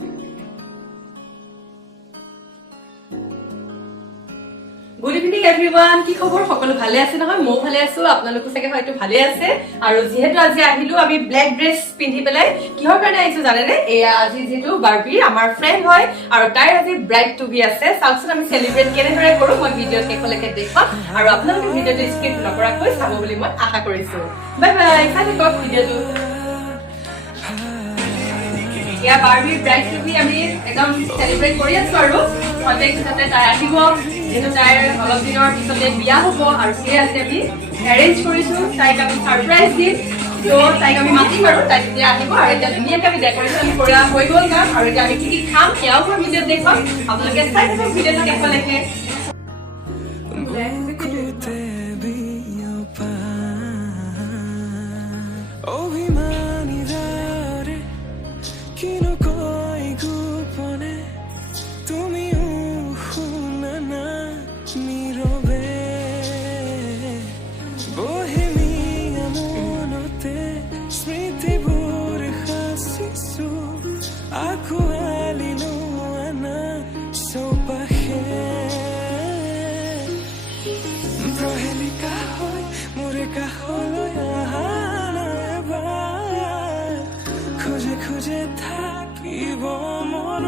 Good evening everyone. কি খবৰ সকলো ভালে আছে নহয় মই ভালে আছো আপোনালোক সঁচাকে হয়তো ভালে আছে আৰু যেহেতু আজি আহিলো আমি ব্ল্যাক ড্ৰেছ পিন্ধি পেলাই কিহৰ কাৰণে আহিছো জানেনে এয়া আজি যেটো বাৰ্বি আমাৰ ফ্ৰেন্ড হয় আৰু তাইৰ আজি ব্ৰাইড টু বি আছে চাওকচোন আমি সেলিব্ৰেট কেনেদৰে কৰো মই ভিডিঅ শেষলৈকে দেখুৱাম আৰু আপোনালোকে ভিডিঅটো স্কিপ নকৰাকৈ চাব বুলি মই আশা কৰিছো বাই বাই চাই থাকক ভিডিঅটো या बार्बी ब्राइड टू बी আমি একদম সেলিব্রেট কৰি আছো আৰু প্ৰত্যেক সাথে তাই আহিব যেটো তাইৰ অলপ দিনৰ পিছতে বিয়া হ'ব আৰু সেই আছে আমি এৰেঞ্জ কৰিছো তাইক আমি সাৰপ্ৰাইজ দিম তো তাইক আমি মাতিম আৰু তাই যেতিয়া আহিব আৰু এতিয়া ধুনীয়াকৈ আমি ডেকোৰেশ্যন কৰা হৈ গ'ল না আৰু এতিয়া আমি কি খাম সেয়াও মই ভিডিঅ দেখুৱাম আপোনালোকে চাই থাকক ভিডিঅটো শেষলৈকে খুঁজে থাকিব মন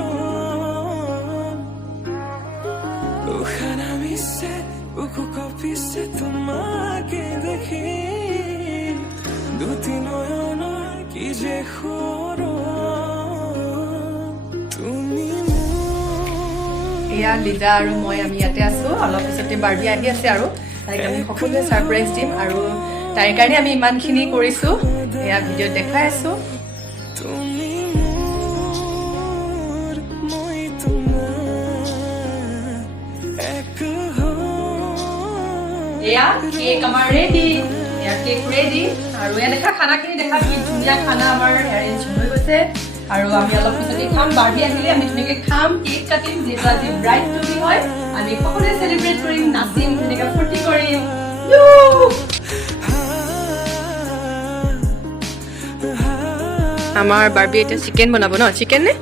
উখানা মিছে বুকু কপিছে তোমাকে দেখি দুটি নয়ন কি যে খোর তুমি এয়া লিডা আৰু মই আমি ইয়াতে আছো অলপ পিছতে বাৰ্বি আহি আছে আৰু তাইক আমি সকলোৱে সাৰপ্ৰাইজ দিম আৰু তাইৰ কাৰণে আমি ইমানখিনি কৰিছো এয়া ভিডিঅ দেখাই আছো या केक আমাৰ ৰেডি या केक ৰেডি আৰু এ দেখা খানাখিনি দেখা কি ধুনীয়া খানা আমাৰ এৰেঞ্জ হৈ গৈছে আৰু আমি অলপ পিছতে খাম বাৰ্বি আহিলে আমি ধুনীয়াকৈ খাম কেক কাটিম যেটা আজি ব্ৰাইড টু বি হয় আমি সকলোৱে সেলিব্ৰেট কৰিম নাচিম ধুনীয়াকৈ ফূৰ্তি কৰিম আমাৰ বাৰ্বি এটা চিকেন বনাব ন চিকেন নে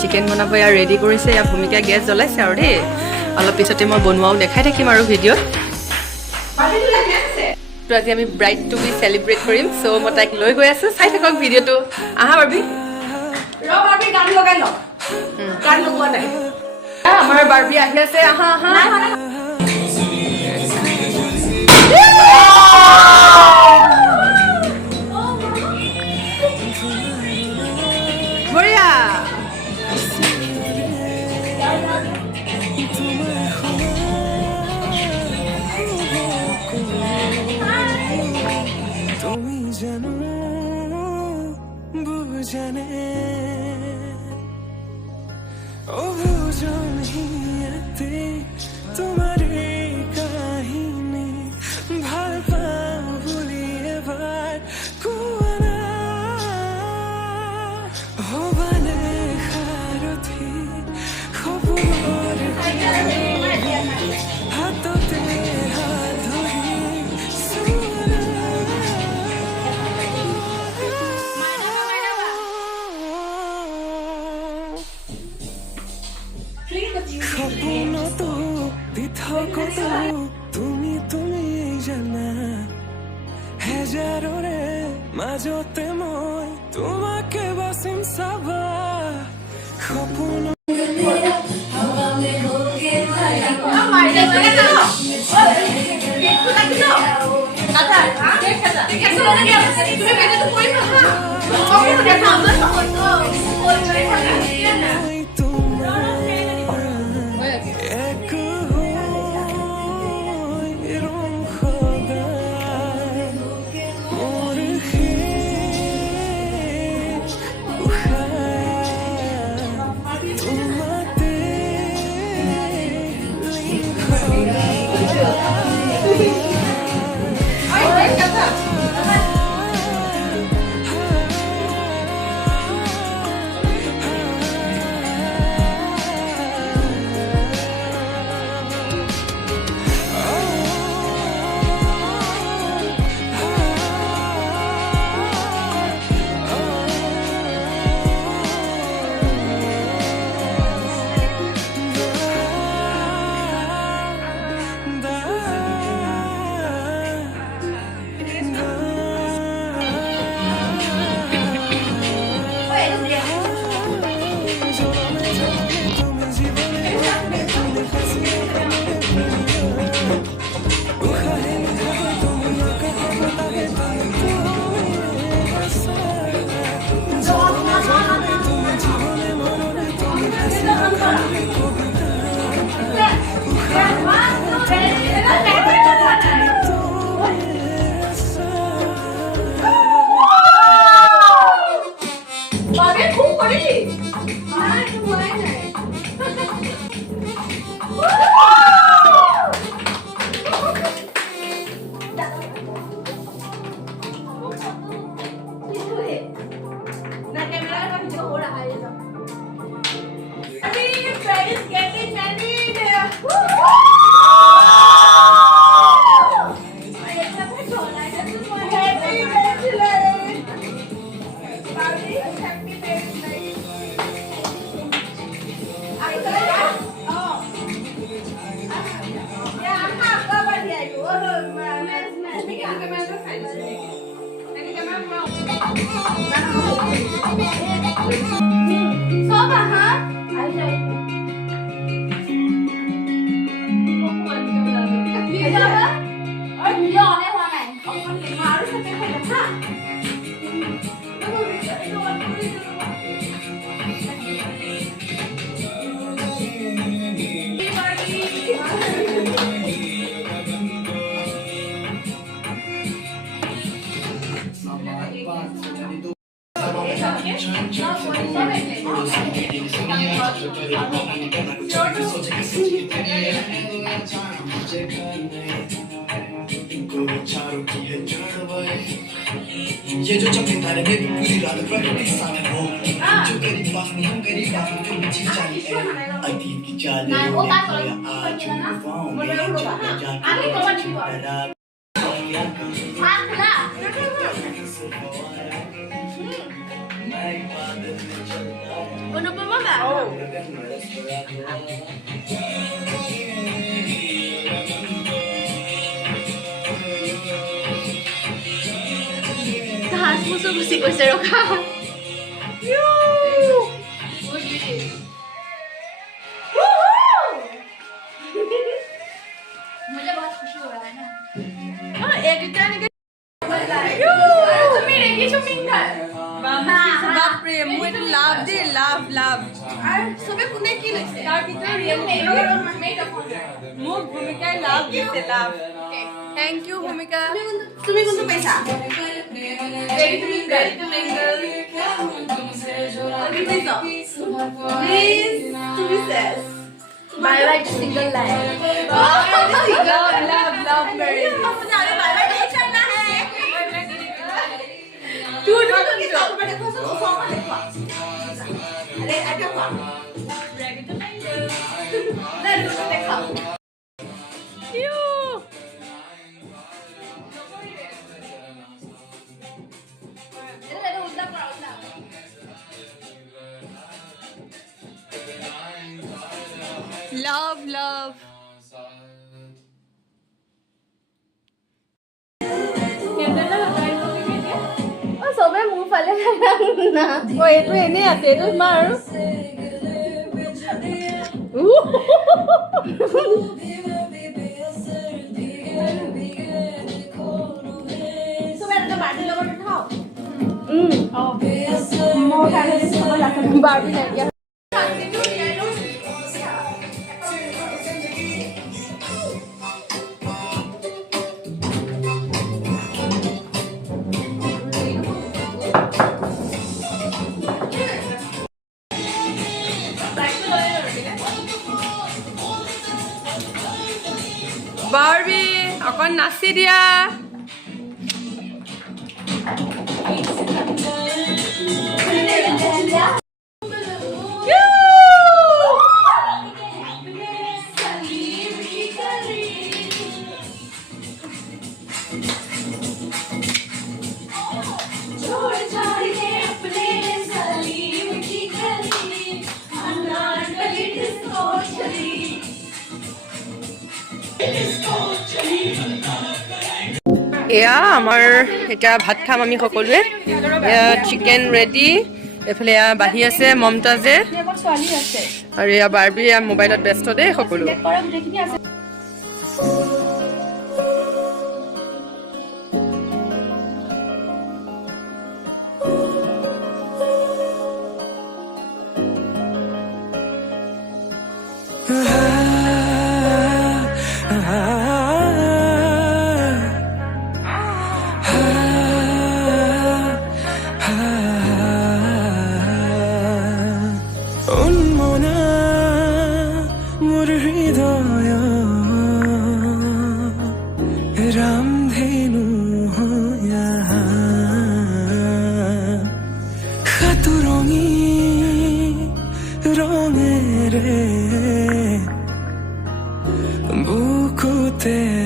চিকেন বনাব ইয়া ৰেডি কৰিছে ইয়া ভূমিকা গেছ জ্বলাইছে আৰু দেই অলপ পিছতে মই বনোৱাও দেখাই থাকিম আৰু ভিডিঅ'ত তো আজি আমি ব্ৰাইড টু বি সেলিব্ৰেট কৰিম সো মই তাইক লৈ গৈ আছো চাই থাকক ভিডিঅ'টো আহা বাৰ্বি ৰ বাৰ্বি গান লগাই ল গান লগোৱা নাই আমাৰ বাৰ্বি আহি আছে আহা আহা বঢ়িয়া তুমি জানো বুঝানে ও বুঝন হিয়াতে তোমার কাহিনী ভাল পাও বলি এবার কুয়ানা হবানে খারথি খবর হাততে হাত ধরি সপোনতো দিঠকতো তুমি তুমি জানা হেজাৰৰে মাজতে মই তোমাকে বাচিম চাবা সপোন ये जो चपे तारे में पूरी रात प्रकृति साथ हो जो करीब पास नहीं हम करीब पास में तुम चीज चाहिए अतीत की चालें या आज युवाओं में चलते जाके Musuh musik besar kau. मुझे बहुत खुशी हो रहा है ना हाँ एक जाने के तुम्हें रेगी शॉपिंग था बाप रे মই তো লাভ দে লাভ লাভ আর সবে কোনে কি লৈছে তাৰ ভিতৰত ৰিয়েল মোক ভূমিকাই লাভ দিছে লাভ থ্যাংক ইউ ভূমিকা তুমি কোনটো পাইছা ready to mingle তুমি পাইছা প্লিজ তুমি শেষ bye bye single life love love marriage मुझे आगे बाय बाय नहीं करना है टू टू के साथ बड़े को सब सॉन्ग देखो अरे ऐसा क्या ready to mingle ना टू देखो you এটা উল্টা করা উল্টা love love সবে মুখ ফালে না ও এইটো এনে আছে এইটো তোমাৰ আৰু সবে এটা বাড়ি লগত খাও মোৰ কাৰণে সব লাগে বাৰ্বি নাইকিয়া বাৰ্বি অকণ নাচি দিয়া এয়া আমাৰ এটা ভাত খাম আমি সকলোৱে চিকেন ৰেডি এফালে বাঢ়ি আছে মমতাজে আৰু এয়া বাৰ্বি মোবাইলত ব্যস্ত দেই সকলো ৰামধেনু খাত ৰঙি ৰঙেৰে বুকুতে